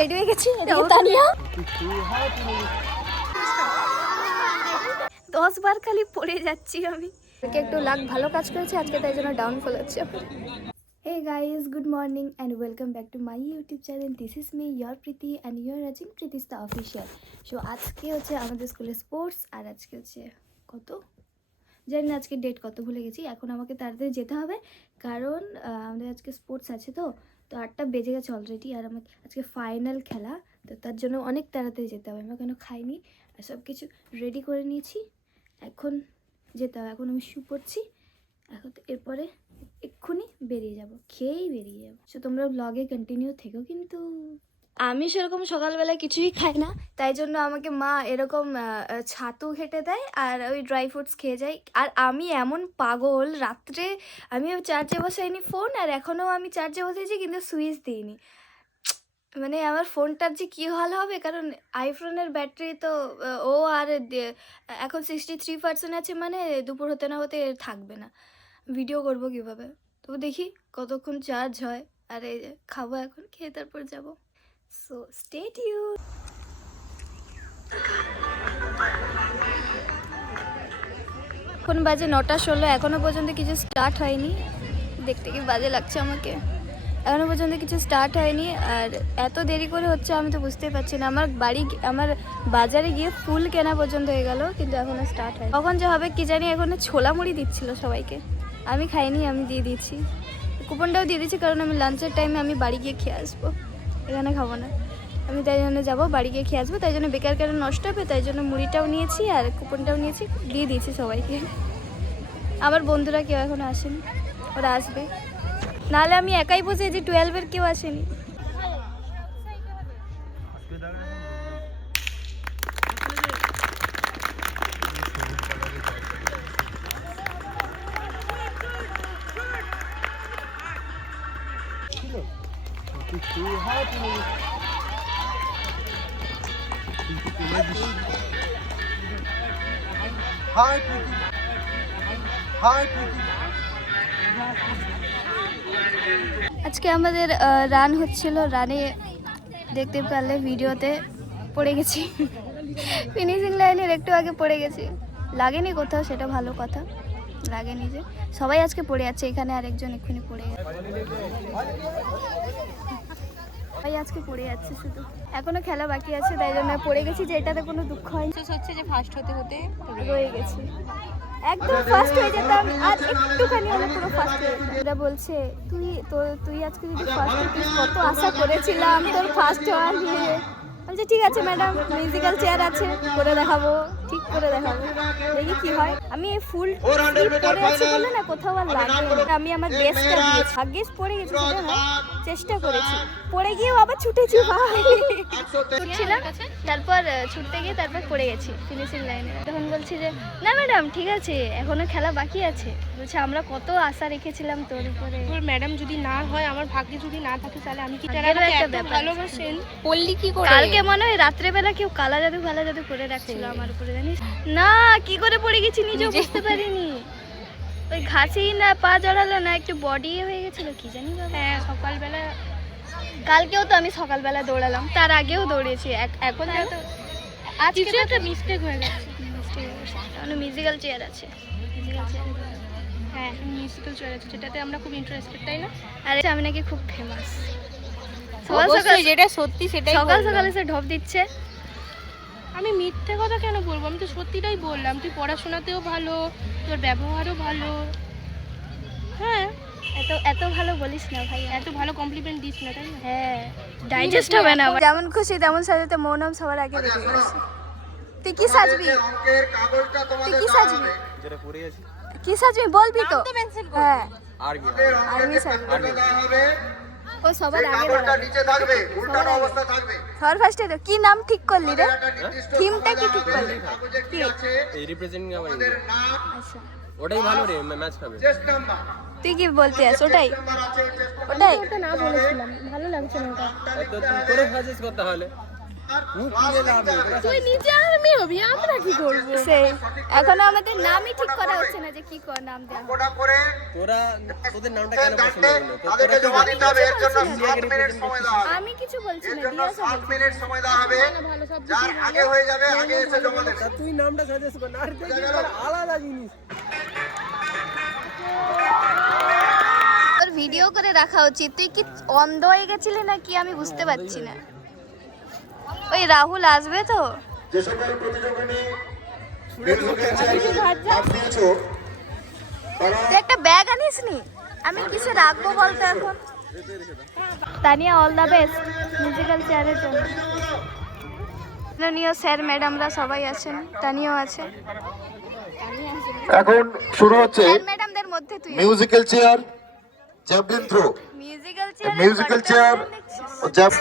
Ready হয়ে গেছি। তানিয়া 10 বার খালি পড়ে যাচ্ছি আমি। একটু লাক ভালো কাজ করেছে আজকে, তাই জন্য ডাউনফল হচ্ছে। Hey guys, good morning and welcome back to my YouTube channel. This is me, your Preeti, and you are watching Preetista Official. So আজকে হচ্ছে আমাদের স্কুলে স্পোর্টস, আর আজকে হচ্ছে কত জানি না, আজকে ডেট কত ভুলে গেছি। এখন আমাকে তাড়াতাড়ি যেতে হবে কারণ আমাদের আজকে স্পোর্টস আছে। তো 8টা বেজে গেছে অলরেডি, আর আমার আজকে ফাইনাল খেলা, তো তার জন্য অনেক তাড়াতাড়ি যেতে হবে। আমি কেন খাইনি আর সব কিছু রেডি করে নিয়েছি, এখন যেতে হবে। এখন আমি শু পড়ছি, এখন এরপরে এক্ষুনি বেরিয়ে যাব, খেয়েই বেরিয়ে যাবো। সো তোমরা ব্লগে কন্টিনিউ থেকো। কিন্তু আমি সেরকম সকালবেলায় কিছুই খাই না, তাই জন্য আমাকে মা এরকম ছাতু ঘেটে দেয় আর ওই ড্রাই ফ্রুটস খেয়ে যাই। আর আমি এমন পাগল, রাত্রে আমি চার্জে বসাইনি ফোন, আর এখনও আমি চার্জে বসেছি কিন্তু সুইচ দিইনি। মানে আমার ফোনটার যে কী হাল হবে, কারণ আইফোনের ব্যাটারি তো ও আর এখন 63% আছে, মানে দুপুর হতে না হতে থাকবে না। ভিডিও করবো কীভাবে? তো দেখি কতক্ষণ চার্জ হয়। আর এই যে খাবো, এখন খেয়ে তারপর যাবো। So stay tune. এখন বাজে 9টা 16, এখনও পর্যন্ত কিছু স্টার্ট হয়নি। দেখতে কি বাজে লাগছে আমাকে, এখনও পর্যন্ত কিছু স্টার্ট হয়নি। আর এত দেরি করে হচ্ছে আমি তো বুঝতেই পারছি না। আমার বাজারে গিয়ে ফুল কেনা পর্যন্ত হয়ে গেল, কিন্তু এখনও স্টার্ট হয়। কখন যে হবে কি জানি। এখনও ছোলা মুড়ি দিচ্ছিল সবাইকে, আমি খাইনি, আমি দিয়ে দিয়েছি। কুপনটাও দিয়ে দিয়েছি, কারণ আমি লাঞ্চের টাইমে আমি বাড়ি গিয়ে খেয়ে আসবো, এখানে খাবো না। আমি তাই জন্য যাবো, বাড়ি গিয়ে খেয়ে আসবো, তাই জন্য বেকার কেন নষ্ট হবে, তাই জন্য মুড়িটাও নিয়েছি আর কুপনটাও নিয়েছি, দিয়ে দিয়েছি সবাইকে। আমার বন্ধুরা কেউ এখনও আসেনি, ওরা আসবে, নাহলে আমি একাই বসে যে 12-এর কেউ আসেনি। আজকে আমাদের রান হচ্ছিল, রানে দেখতে পারলে ভিডিওতে পড়ে গেছি। ফিনিশিং লাইনের একটু আগে পড়ে গেছি, লাগেনি কোথাও, সেটা ভালো কথা, লাগেনি। যে সবাই আজকে পড়ে যাচ্ছে এখানে, আরেকজন এক্ষুনি পড়ে যাচ্ছে। সবাই আজকে পড়ে যাচ্ছে, শুধু এখনো খেলা বাকি আছে, তাই জন্য পড়ে গেছি। যে এটাতে কোনো দুঃখ হয়নি, হচ্ছে যে ফার্স্ট হতে হতে রয়ে গেছি। একদম ফার্স্ট হয়ে যেতাম, আর একটুখানি হলে পুরো ফার্স্ট হয়ে যেতাম। এরা বলছে তুই আজকে যদি ফার্স্ট হতিস, কত আশা করেছিলাম তোর ফার্স্ট হওয়া নিয়ে। বলছে ঠিক আছে ম্যাডাম, মিউজিক্যাল চেয়ার আছে, করে দেখাবো, ঠিক করে দেখাবো, দেখি কি হয়। আমি ফুল পরে আছি বলে না কোথাও আর লাগে। আমি আমার বেস্টটা দিয়েছি, ভাগ্যিস পড়ে গেছি, সেটা না, চেষ্টা করেছি। পড়ে গিয়েও আবার ছুটেছি ভাই, ছুটছিলাম, তারপর ছুটতে গিয়ে তারপর পড়ে গেছি ফিনিশিং লাইনে। তখন বলছি যে না ম্যাডাম ঠিক আছে, এখনো খেলা বাকি আছে। বলছে আমরা কত আশা রেখেছিলাম তোর উপরে। ম্যাডাম যদি না হয়, আমার ভাগ্যে যদি না থাকে, তাহলে আমি কি ভালোবাসেন বললি কি করে? কালকে মনে হয় রাত্রেবেলা কেউ কালা জাদু করে রাখছিল আমার উপরে, জানিস না কি করে পড়ে গেছি নিজেও বুঝতে পারিনি। ওই ঘাসেই না পা জড়ালো না, একটু বডি হয়ে গেছিল কি জানি। হ্যাঁ, সকালবেলা কালকেও তো আমি সকালবেলা দৌড়ালাম, তার আগেও দৌড়েছি। এখন তো আজকে একটা মিস্টেক হয়ে গেছে। মিউজিক্যাল চেয়ার আছে, হ্যাঁ মিউজিক্যাল চেয়ার আছে, যেটাতে আমরা খুব ইন্টারেস্টেড, তাই না? আর আমি নাকি খুব ফেমাস। যেটা সত্যি সেটাই। সকাল সকালে সে ঢপ দিচ্ছে। আমি মিথ্যে কথা কেন বলবো, আমি তো সত্যিটাই বললাম। তুই পড়াশোনাতেও ভালো, তোর ব্যবহারও ভালো। হ্যাঁ, এত ভালো বলিস না ভাই, এত ভালো কমপ্লিমেন্ট দিস না, তাই না? হ্যাঁ, ডাইজেস্ট হবে না। যেমন খুশি তেমন সাজাতে মৌনম সবার আগে রেখে গেছে। তুই কি সাজবি? কি সাজবি বলবি তো? হ্যাঁ, আর্মি সাজবি। ও সবার আগে দাঁড়াবে, সবার ফার্স্টে। তো কি নাম ঠিক করলি রে? থিমটা কি ঠিক করলি? কি এই রিপ্রেজেন্টিং আওয়ার ইন্ডিয়া। আচ্ছা, ওটাই ভালো রে, ম্যাচ হবে। তুই কি বলতে আস? ওটাই ওটা না বলেছিলাম, ভালো লাগছে না ওটা। তো তুই করে সাজেস্ট কর তাহলে। তুই নিজে আর মেয়ে হবি, আমরা কি করবো? সেই এখনো আমাদের নামই ঠিক করা হচ্ছে না যে কি নাম দেওয়া হবে। তোরা তোদের নামটা কেন পছন্দ হলো? তোরা কি আমি কিছু বলছি না, দিয়াসা বলছি। তা তুই নামটা সাজেস্ট কর না, আর দেখি আলাদা জিনিস। তোর ভিডিও করে রাখা উচিত। তুই কি অন্ধ হয়ে গেছিলি নাকি আমি বুঝতে পারছি না। ওই রাহুল আসবে তো? যে সকল প্রতিযোগিনী নাম দিয়েছো তারা তুই একটা ব্যাগ আনিস নি? আমি কিসে রাখবো বলতো এখন? Tania all the best musical চেয়ারের জন্য। মাননীয় স্যার ম্যাডামরা সবাই আছেন, তানিয়াও আছে। এখন শুরু হচ্ছে স্যার ম্যাডামদের মধ্যে তুই musical chair javelin throw musical chair musical chair ও জ্যাভ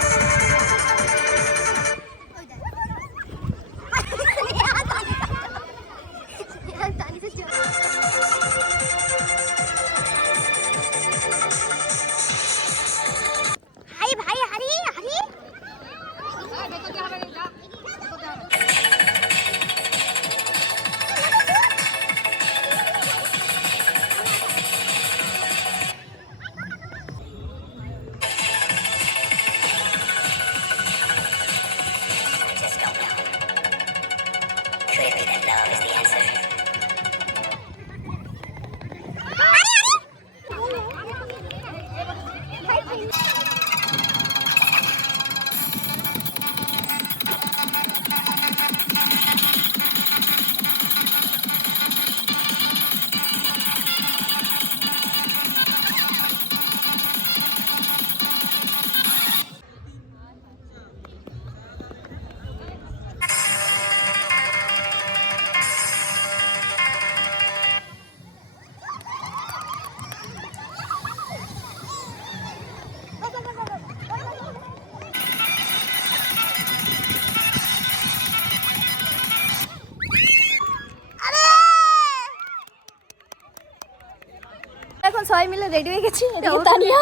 এখন সবাই মিলে রেডি হয়ে গেছি। এদিকে তানিয়া,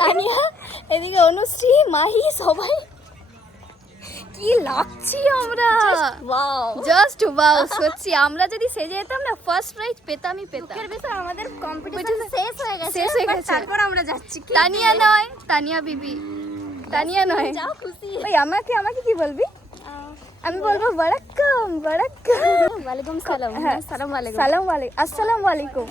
তানিয়া, এদিকে অনুশ্রী, মাহি, সবাই কি লাগছি আমরা। Just wow. সত্যি আমরা যদি সেজে যেতাম না ফার্স্ট প্রাইজ পেতামই পেতাম। আমাদের কম্পিটিশন শেষ হয়ে গেছে, তারপর আমরা যাচ্ছি। তানিয়া নয়, তানিয়া বিবি, তানিয়া নয়। যাও খুশি। ওই আমাকে কি বলবি? আমি বলবো ওয়ালাইকুম ওয়ালাইকুম সালাম। সালাম আলাইকুম আসসালামু আলাইকুম।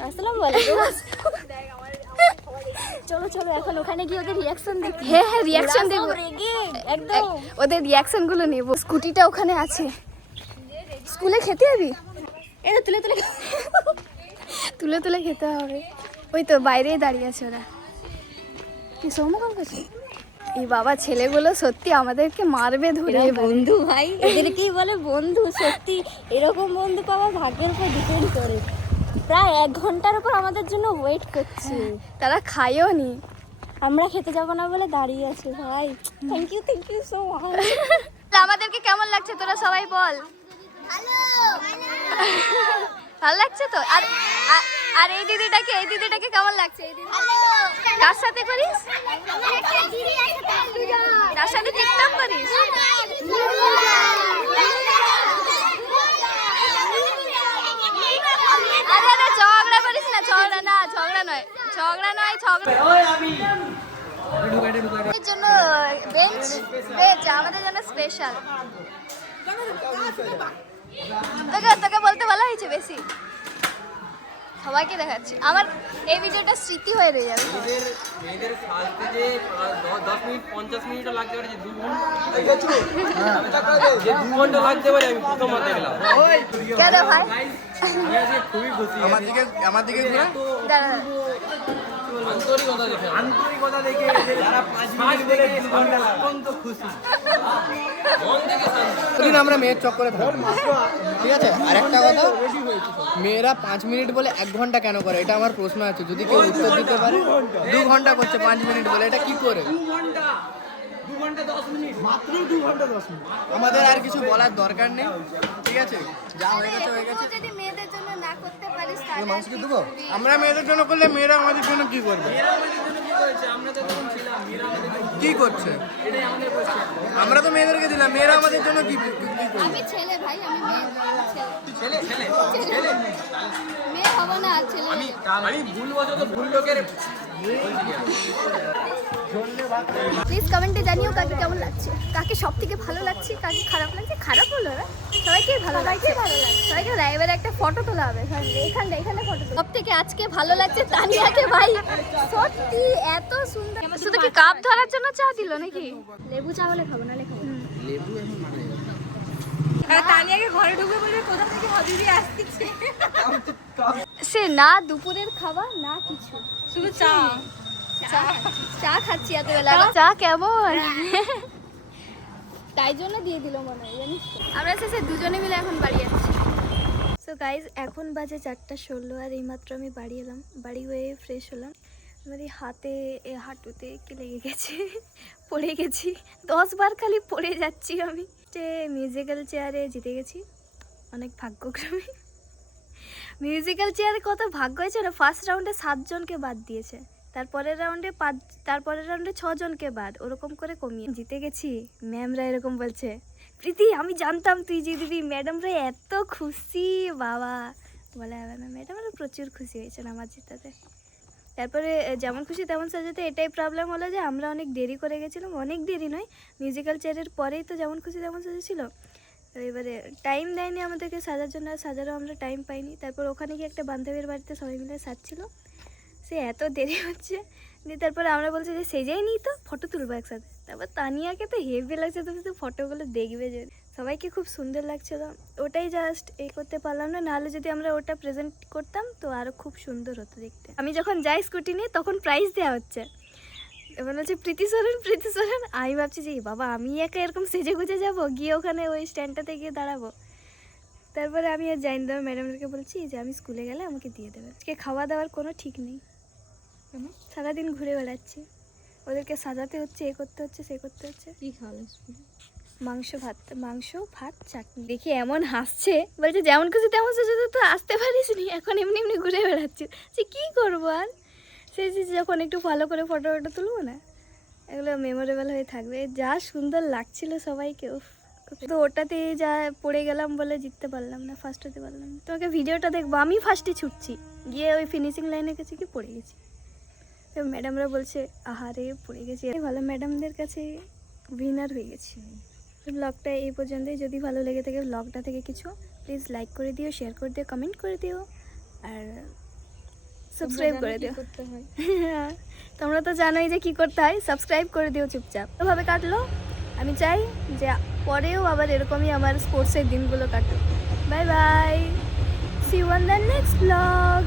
চলো এখন ওখানে গিয়ে ওদের রিঅ্যাকশন দেখি। হ্যাঁ রিঅ্যাকশন দেখব একদম, ওদের রিঅ্যাকশন গুলো নেব। স্কুটিটা ওখানে আছে। স্কুলে খেতে যাবি? এটা তুলে খেতে হবে। ওই তো বাইরেই দাঁড়িয়ে আছে ওরা। কি সৌমকাল করছে? এই বাবা ছেলেগুলো সত্যি আমাদেরকে মারবে ধরে। বন্ধু ভাই, এদেরকেই বলে বন্ধু। সত্যি এরকম বন্ধু পাওয়া ভাগ্যের উপর ডিপেন্ড করে। প্রায় 1 ঘন্টার উপর আমাদের জন্য ওয়েট করছে। তারা খায়ও নি। আমরা খেতে যাব না বলে দাঁড়িয়ে আছে ভাই। Thank you so much. আমাদেরকে কেমন লাগছে তোরা সবাই বল। ভালো লাগছে তো? আর এই দিদিটাকে কেমন লাগছে? কার সাথে করিস? তার সাথে টিকটক করিস? আরে ঝগড়া করিস না। ঝগড়া নয়। এর জন্য বেঞ্চ আমাদের জন্য স্পেশাল। তোকে বলতে বলা হয়েছে বেশি? সবাইকে দেখাচ্ছি। আমার এই ভিডিওটা স্মৃতি হয়ে রয়ে যাবে। মেয়েদের সাজতে যে 10 মিনিট 50 মিনিটও লাগতে পারে, যে 2 ঘন্টা লাগতে পারে, আমি প্রথমবার দেখলাম। কেন ভাই? খুবই খুশি। আমার দিকে ঘুরে দাঁড়া আন্তরিকতা দেখে যারা 5 মিনিট বলে 2 ঘন্টা অত্যন্ত খুশি। মন থেকে শান্তি। আমরা মেয়ের চক্করে থাকি, ঠিক আছে? আর একটা কথা, মেয়েরা 5 মিনিট বলে 1 ঘন্টা কেন করে? এটা আমার প্রশ্ন আছে। যদি কেউ উত্তর দিতে পারে। 2 ঘন্টা করছে 5 মিনিট বলে, এটা কি করে? 2 ঘন্টা 10 মিনিট, মাত্র 2 ঘন্টা 10 মিনিট। আমাদের আর কিছু বলার দরকার নেই, ঠিক আছে? যা হয়ে গেছে হয়ে গেছে। যদি মেয়েদের জন্য না করতে পারিস মানুষকে দেবো। আমরা মেয়েদের জন্য করলে মেয়েরা আমাদের জন্য কি করবে? আমরা তো তখন ছিলাম, মেয়েরা আমাদের কি করছে? এটাই আমাদের করছে। আমরা তো মেয়েদেরকে দিলাম, মেয়েরা আমাদের জন্য কি আমি ছেলে ভাই, আমি মেয়ে ছেলে ছেলে ছেলে ছেলে মেয়ে হবো না, ছেলে। আমি ভুল বলছো তো ভুল লোকের প্লিজ কমেন্টে জানিও কাকে কেমন লাগছে, কাকে সব থেকে ভালো লাগছে, কাকে খারাপ লাগছে। খারাপ হলো না, সবাইকেই ভালো লাগছে, সবাইকে ভালো। এবার একটা ফটো তোলা হবে এখানে ফটো। সব থেকে আজকে ভালো লাগছে তানিয়াকে ভাই, সত্যি এত সুন্দর। শুধু কি কাপ ধরার জন্য চা দিল নাকি? লেবু চা হলে খাবো, নাহলে খাবো না। তানিয়াকে ঘরে ঢুকে বলবে কোথা থেকে হাবিবি আসছে, সে না দুপুরের খাবার না কিছু, শুধু চা। চা খাচ্ছি এত বেলা। চা কেমন? তাই জন্য দিয়ে দিল মনে হয়, জানিস তো। আমরা শেষে দুজনে মিলে এখন বাড়ি যাচ্ছি। সো গাইজ এখন বাজে 4:16 আর এইমাত্র আমি বাড়ি এলাম। বাড়ি হয়ে ফ্রেশ হলাম। আমার এই হাতে হাঁটুতে কি লেগে গেছে, পড়ে গেছি 10 বার, খালি পড়ে যাচ্ছি আমি। মিউজিক্যাল চেয়ারে জিতে গেছি অনেক ভাগ্যক্রমে। মিউজিক্যাল চেয়ারে কত ভাগ্য হয়েছে না, ফার্স্ট রাউন্ডে 7 জনকে বাদ দিয়েছে, তারপরের রাউন্ডে 6 জনকে বাদ, ওরকম করে কমিয়ে জিতে গেছি। ম্যামরা এরকম বলছে, প্রীতি আমি জানতাম তুই জিতবি, ম্যাডামরা এত খুশি, বাবা বলা হবে না। ম্যাডামরা প্রচুর খুশি হয়েছেন আমার জিতাতে। তারপরে যেমন খুশি তেমন সাজাতে এটাই প্রবলেম হলো যে আমরা অনেক দেরি করে গেছিলাম, অনেক দেরি নয়, মিউজিক্যাল চেয়ারের পরেই তো যেমন খুশি তেমন সাজেছিল। তো এবারে টাইম দেয়নি আমাদেরকে সাজার জন্য, আর সাজারও আমরা টাইম পাইনি। তারপর ওখানে গিয়ে একটা বান্ধবীর বাড়িতে সবাই মিলে সাজছিল, সে এত দেরি হচ্ছে, দিয়ে তারপরে আমরা বলছি যে সেজেই নিই তো ফটো তুলবো একসাথে। তারপর তানিয়াকে তো হেভি লাগছে, তুমি তো ফটোগুলো দেখবে যে সবাইকে খুব সুন্দর লাগছিল। ওটাই জাস্ট করতে পারলাম না, নাহলে যদি আমরা ওটা প্রেজেন্ট করতাম তো আরও খুব সুন্দর হতো দেখতে। আমি যখন যাই স্কুটি নিয়ে তখন প্রাইজ দেওয়া হচ্ছে, এবার বলছে প্রীতি সরেন। আমি ভাবছি যে বাবা আমি একা এরকম সেজে গুজে যাবো, গিয়ে ওখানে ওই স্ট্যান্ডটাতে গিয়ে দাঁড়াবো। তারপরে আমি আর যাইনি, দেবো ম্যাডামকে বলছি যে আমি স্কুলে গেলে আমাকে দিয়ে দেবে। আজকে খাওয়া দাওয়ার কোনো ঠিক নেই, সারাদিন ঘুরে বেড়াচ্ছি, ওদেরকে সাজাতে হচ্ছে, এ করতে হচ্ছে, সে করতে হচ্ছে। কি খাওয়ালো? মাংস ভাত চাটনি। দেখি এমন হাসছে, বলছে যেমন খুশি তেমন সাজাতে তো আসতে পারিস নি, এখন এমনি ঘুরে বেড়াচ্ছি। সে কী করবো আর, সে যখন একটু ভালো করে ফটো তুলবো না, এগুলো মেমোরেবল হয়ে থাকবে। যা সুন্দর লাগছিল সবাইকে, তো ওটাতে যা পড়ে গেলাম বলে জিততে পারলাম না, ফার্স্ট হতে পারলাম না। তোমাকে ভিডিওটা দেখবো, আমি ফার্স্টে ছুটছি, গিয়ে ওই ফিনিশিং লাইনে কাছে কি পড়ে গেছি। তো ম্যাডামরা বলছে আহারে পড়ে গেছি, ভালো ম্যাডামদের কাছে উইনার হয়ে গেছি। ব্লগটা এই পর্যন্তই। যদি ভালো লেগে থাকে ব্লগটা থেকে কিছু, প্লিজ লাইক করে দিও, শেয়ার করে দিও, কমেন্ট করে দিও, আর সাবস্ক্রাইব করে দিও। তোমরা তো জানোই যে কি করতে হয়, সাবস্ক্রাইব করে দিও চুপচাপ। ওভাবে কাটলো, আমি চাই যে পরেও আবার এরকমই আমার স্পোর্টসের দিনগুলো কাটুক। Bye bye, see you on the next blog.